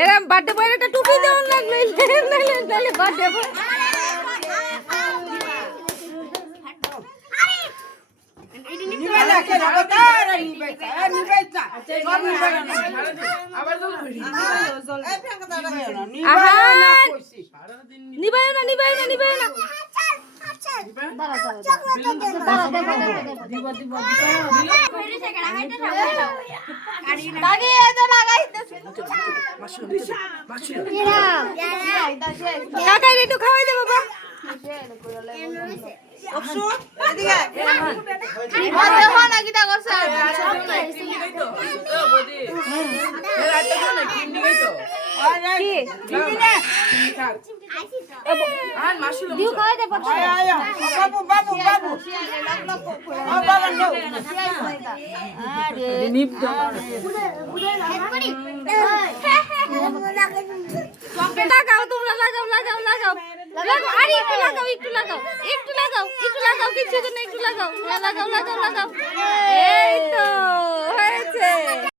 এরম বার্থডে বয়ের একটা টুপি দেওয়ার লাগলো নাহলে বার্থডে বয় নিবাই না কাকাই একটু খাওয়াই দে বাবা লাগাও তোমরা লাগাও আরে একটু লাগাও কিছু তো না একটু লাগাও এই তো হয়েছে।